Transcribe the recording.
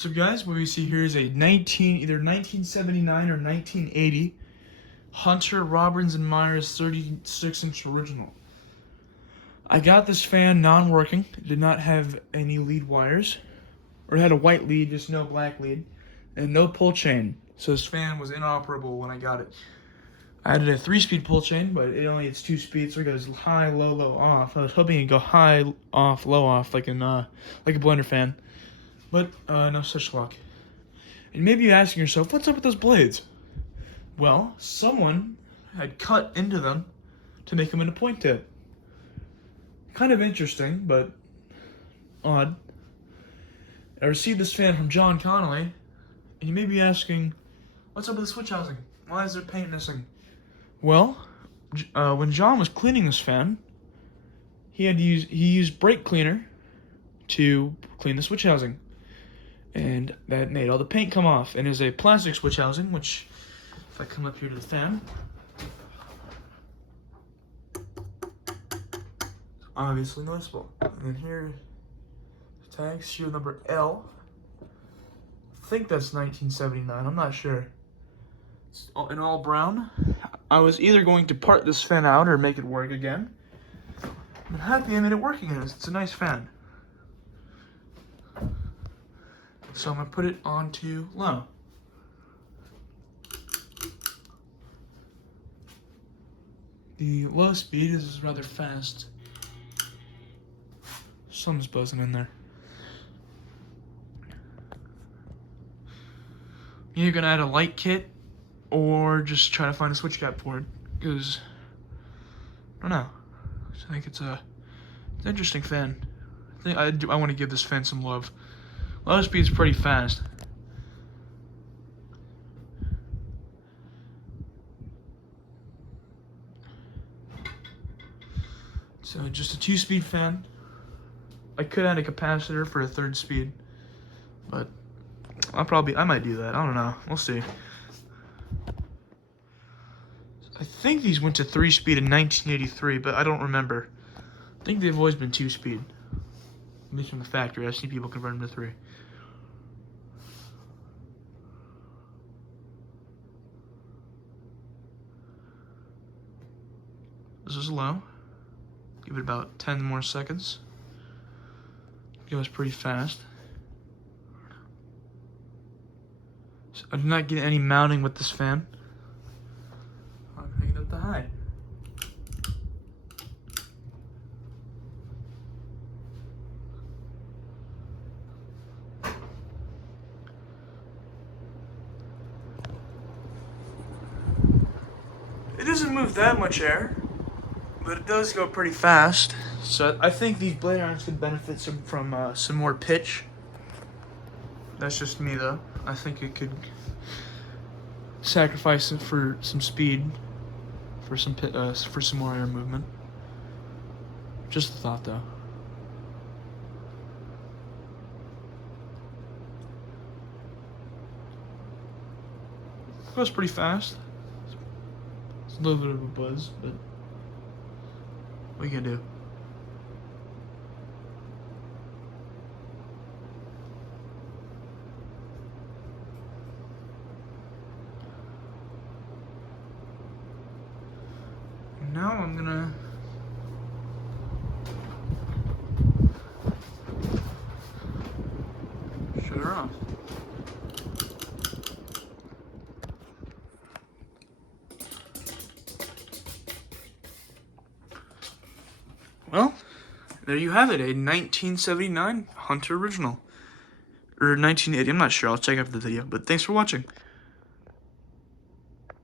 So guys, what we see here is a either 1979 or 1980 Hunter Robbins and Myers 36-inch original. I got this fan non-working. It did not have any lead wires, or it had a white lead, just no black lead, and no pull chain. So this fan was inoperable when I got it. I added a 3-speed pull chain, but it only has 2 speeds, so it goes high, low, low, off. I was hoping it'd go high, off, low, off, like a blender fan. But no such luck. And maybe you're asking yourself, what's up with those blades? Well, someone had cut into them to make them into point tip. Kind of interesting, but odd. I received this fan from John Connolly, and you may be asking, what's up with the switch housing? Why is there paint missing? Well, when John was cleaning this fan, he used brake cleaner to clean the switch housing. And that made all the paint come off. And it's a plastic switch housing, which, if I come up here to the fan, it's obviously noticeable. And then here, the tag, serial number L. I think that's 1979, I'm not sure. It's in all brown. I was either going to part this fan out or make it work again. I'm happy I made it work again. It's a nice fan. So I'm going to put it onto low. The low speed is rather fast. Something's buzzing in there. You're going to add a light kit or just try to find a switch gap for it. Because, I don't know. I think it's an interesting fan. I want to give this fan some love. Low speed's pretty fast. So just a 2-speed fan. I could add a capacitor for a 3rd speed, but I might do that. I don't know. We'll see. I think these went to 3-speed in 1983, but I don't remember. I think they've always been 2-speed. At least from the factory. I've seen people convert them to 3. This is low. Give it about 10 more seconds. It goes pretty fast. So I did not get any mounting with this fan. I'm going to get up to high. It doesn't move that much air, but it does go pretty fast. So I think these blade irons could benefit from some more pitch. That's just me though. I think it could sacrifice it for some speed, for some more air movement. Just a thought though. It goes pretty fast. It's a little bit of a buzz, but what are you gonna do? Now I'm gonna shut her off. Well, there you have it, a 1979 Hunter original. Or 1980, I'm not sure, I'll check after the video, but thanks for watching.